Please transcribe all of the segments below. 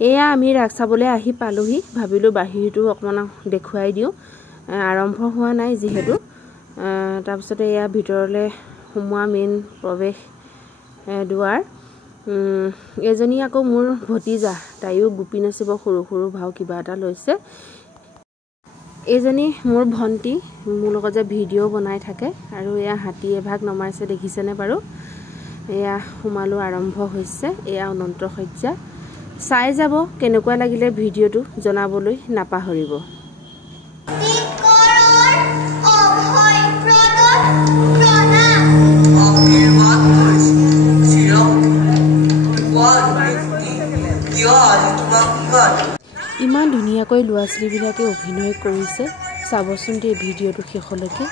এয়া আমি ৰাস চাবলৈ আহি পালোহি ভাবিলো বাহিৰটো অকমান দেখুৱাই দিও আৰম্ভ হোৱা নাই যিহেতু তাৰ পিছতে এয়া ভিতৰলে সোমোৱা মেইন প্ৰৱেশ দুৱাৰ এজনী আকৌ মোৰ ভতিজা তাইও গোপী নাচিব সৰু সৰু ভাও কিবা এটা লৈছে এজনী মোৰ ভন্টি মোৰ লগত যে ভিডিও বনাই থাকে আৰু এয়া হাতী এভাগ নমাইছে দেখিছেনে বাৰু এয়া সোমালো আৰম্ভ হৈছে এয়া অনন্ত সজ্জা চাই যাব কেনেকুৱা লাগিলে ভিডিওটো জনাবলৈ নাপাহৰিব ইমান ধুনীয়াকৈ লুৱাছলিবিলাকে অভিনয় কৰিছে চাবচোন এই ভিডিওটো শেষলৈকে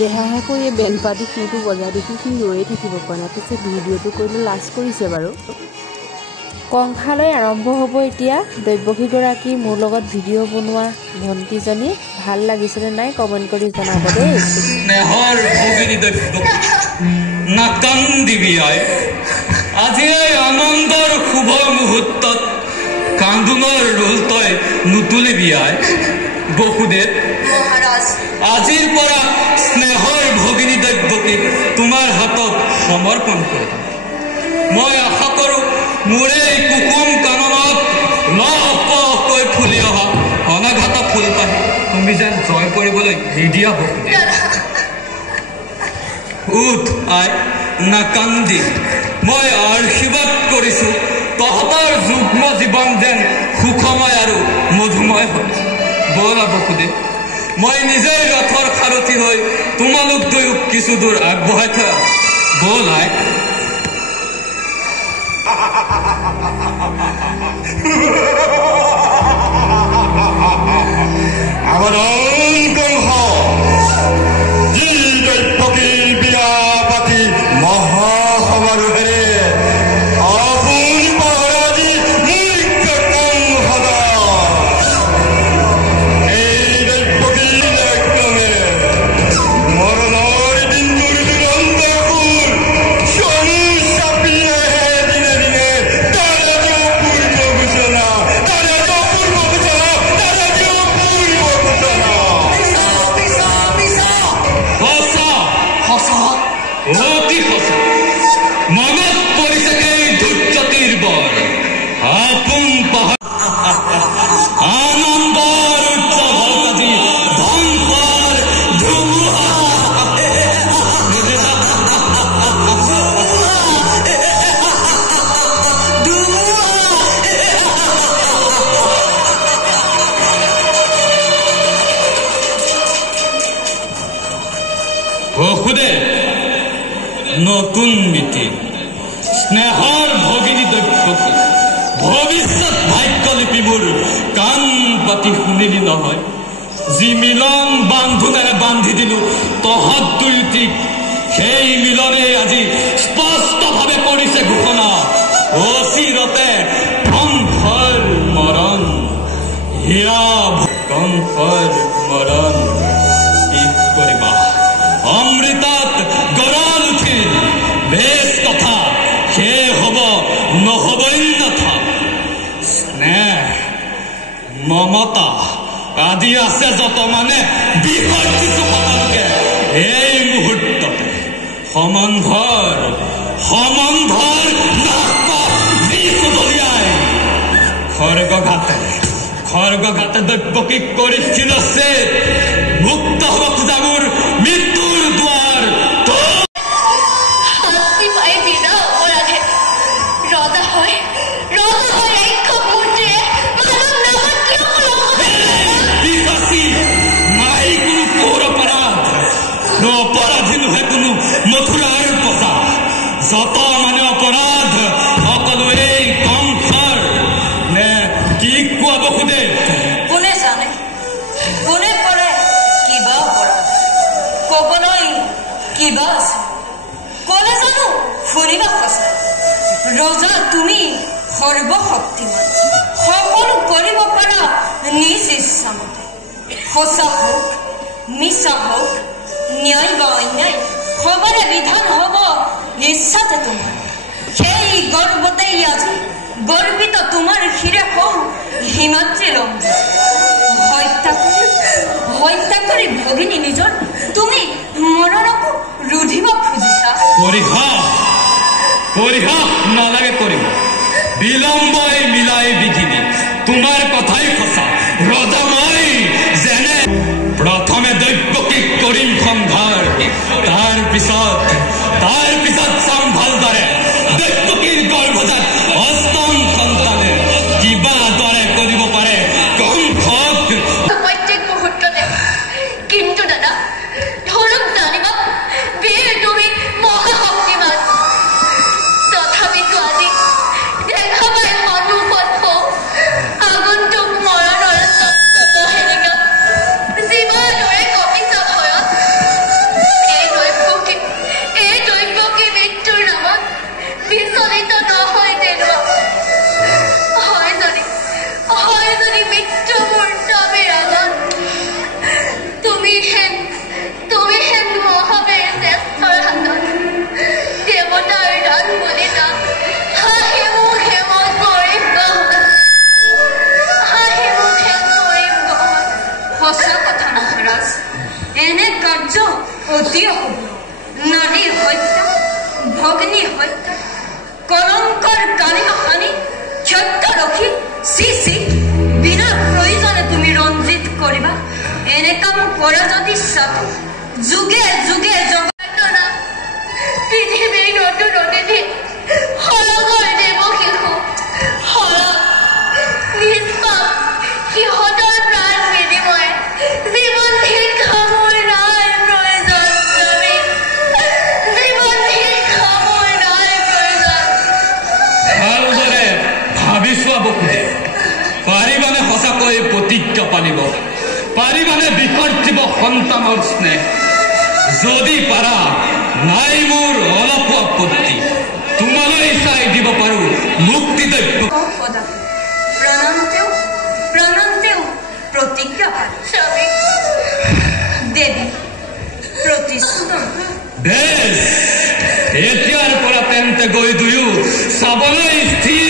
দেহাহাকৈ এই বেলপাতি কিন্তু বজা দেখি কি ৰৈ থাকিব পৰা নাই পিছে ভিডিওটো কৰিলে লাজ কৰিছে বাৰু কংখালৈ আৰম্ভ হ'ব এতিয়া দৈৱকীগৰাকী মোৰ লগত ভিডিও বনোৱা ভণ্টিজনী ভাল লাগিছিলে নাই কমেন্ট কৰি জনাব দেই স্নেহৰ ভগিনী দৈৱকী নাকান্দিবি আই আজি এই আনন্দৰ শুভ মুহূৰ্তত কান্দোনৰ ৰোল তই নুতুলিবি আই বসুদেৱ মহাৰাজ আজিৰ পৰা স্নেহৰ ভগিনী দৈৱকী তোমাৰ হাতত সমৰ্পণ কৰিম মই আশা কৰোঁ মোৰ এই কুকুম কাননত লহপহকৈ ফুলি অহা অনাঘাত ফুলপাহ তুমি যেন জয় কৰিবলৈ নিদিয়া বসুদেৱ উঠ আই নাকান্দি মই আশীৰ্বাদ কৰিছোঁ তহঁতৰ যুগ্ম জীৱন যেন সুখময় আৰু মধুময় হয় বলা বসুদেৱ মই নিজেই ৰথৰ সাৰথি হৈ তোমালোক দুয়োক কিছু দূৰ আগবঢ়াই থৈ বল আই আমাৰ কংস যি দৈৱকী বিয়া পাতি মহাসমাৰোহেৰে আপোন মহাৰাজী মুখ্য কংসদা এই দৈৱকী ক্ৰমে মৰণৰ দিনটোৰ দুৰন্ত ফুল চৰু চাপি আহে দিনে দিনে তাৰাজীয় পূৰ্ব ঘোষণা তাৰাজীয় পূৰ্ব ঘোষণা তাৰাজীয় পূৰ্ব ঘোষণা নতুন মিটিং স্নেহৰ ভগিনী দক্ষকী ভৱিষ্যত ভাগ্যলিপিবোৰ কাণ পাতি শুনিলি নহয় যি মিলন বান্ধোনেৰে বান্ধি দিলো তহঁত দুয়োটিক সেই মিলনে আজি স্পষ্টভাৱে কৰিছে ঘোষণা অচিৰতে কণ্ঠৰ মৰণ হিয়া কণ্ঠৰ মৰণ কি কৰিবা অমৃতত গৰল উঠিল বেশ কথা সেই হব নহব অন্যথা স্নেহ মমতা আদি আছে যত মানে বিসৰ্জিত সকলোকে এই মুহূৰ্ততে সম্বন্ধৰ খড়গঘাতে দৈৱকীক কৰিছিল মুক্ত হব খোজাবোৰ মৃত্যুৰ দুৱাৰ নাই কোনো পৌৰ অপৰাধী নহয় কোনো মথুৰাৰ পচা যত মানে অপৰাধ সকলো এই কণ্ঠৰ নে কি কোৱা বসুদে কোনে জানে কোনে কৰে কিবা অপৰাধ কবলৈ কিবা আছে কলে জানো শুনিবা সঁচা ৰজা তুমি সৰ্বশক্তিমান সকলো কৰিব পাৰা নিজ ইচ্ছামতে সঁচা হওক মিছা হওক ন্যায় বা অন্যায় সবৰে বিধান হব ইচ্ছাতে তোমাৰ সেই গৰ্বতে আজি গৰ্বিত তোমাৰ শিৰে হওঁ হিমাদ্ৰী ৰঞ্জিত হত্যা কৰি ভগিনী নিজৰ তুমি মৰণকো ৰুধিব খুজিছা পৰিহাস নালাগে কৰিব বিলম্বই মিলাই বিঘিনি তোমাৰ কথাই সঁচা ৰজা মই যেনে প্ৰথমে দৈৱকীক কৰিম সংঘাৰ তাৰ পিছত চাম ভালদৰে দৈৱকীৰ গৰ্ভজাত অষ্টম সন্তানে কিবা দৰে কৰিব পাৰে কণ্ঠক প্ৰত্যেক মুহূৰ্ততে কিন্তু দাদা ধৰক জানিবা বীৰ তুমি মহাশক্তিমান তথাপিতো আজি দেখা পাই সন্মুখত হওঁ আগন্তুক মৰণৰ হেলিকা যিমানৰে কবিতা ভয়ত এই দৈৱকী মৃত্যুৰ নামত বিচলিত নহয় তেনেকুৱা হয় যদি মৃত্যু মোৰ নামেৰ আগত তুমি হেন মহাবীৰ শ্ৰেষ্ঠৰ হাতত দেৱতাৰ দান বুলি যাম হাঁহি মুখে মই কৰিম সঁচা কথা মহাৰাজ এনে কাৰ্য অতি অশুভ নাৰীৰ হত্যা ভগ্নী হত্যা কলংকৰ কালিমা সানি ক্ষত্য ৰখি চি বিনা প্ৰয়োজনে তুমি ৰঞ্জিত কৰিবা এনে কাম কৰা যদি চাতো যুগে যুগে জগতনা পৃথিৱীৰ নতুন অতিথি সৰগৰ দেৱ শিশু নিষ্পাপ সিহঁতৰ প্ৰাণ বিনিময় জীৱন শিক্ষা মোৰ নাই প্ৰয়োজন ভালদৰে ভাবি চোৱা বসুদে পাৰিবানে সঁচাকৈ প্ৰতিজ্ঞা পালিব পাৰিবানে বিসৰ্জিব সন্তানৰ স্নেহ যদি পাৰা নাই মোৰ অলপ আপত্তি তোমালৈ চাই দিব পাৰো মুক্তি দৈৱ প্ৰণন্তেও প্ৰতিজ্ঞা স্বামী দেৱী প্ৰতিশ্ৰুতম বেশ এতিয়াৰ পৰা তেন্তে গৈ দুয়ো চাবলৈ স্থিৰ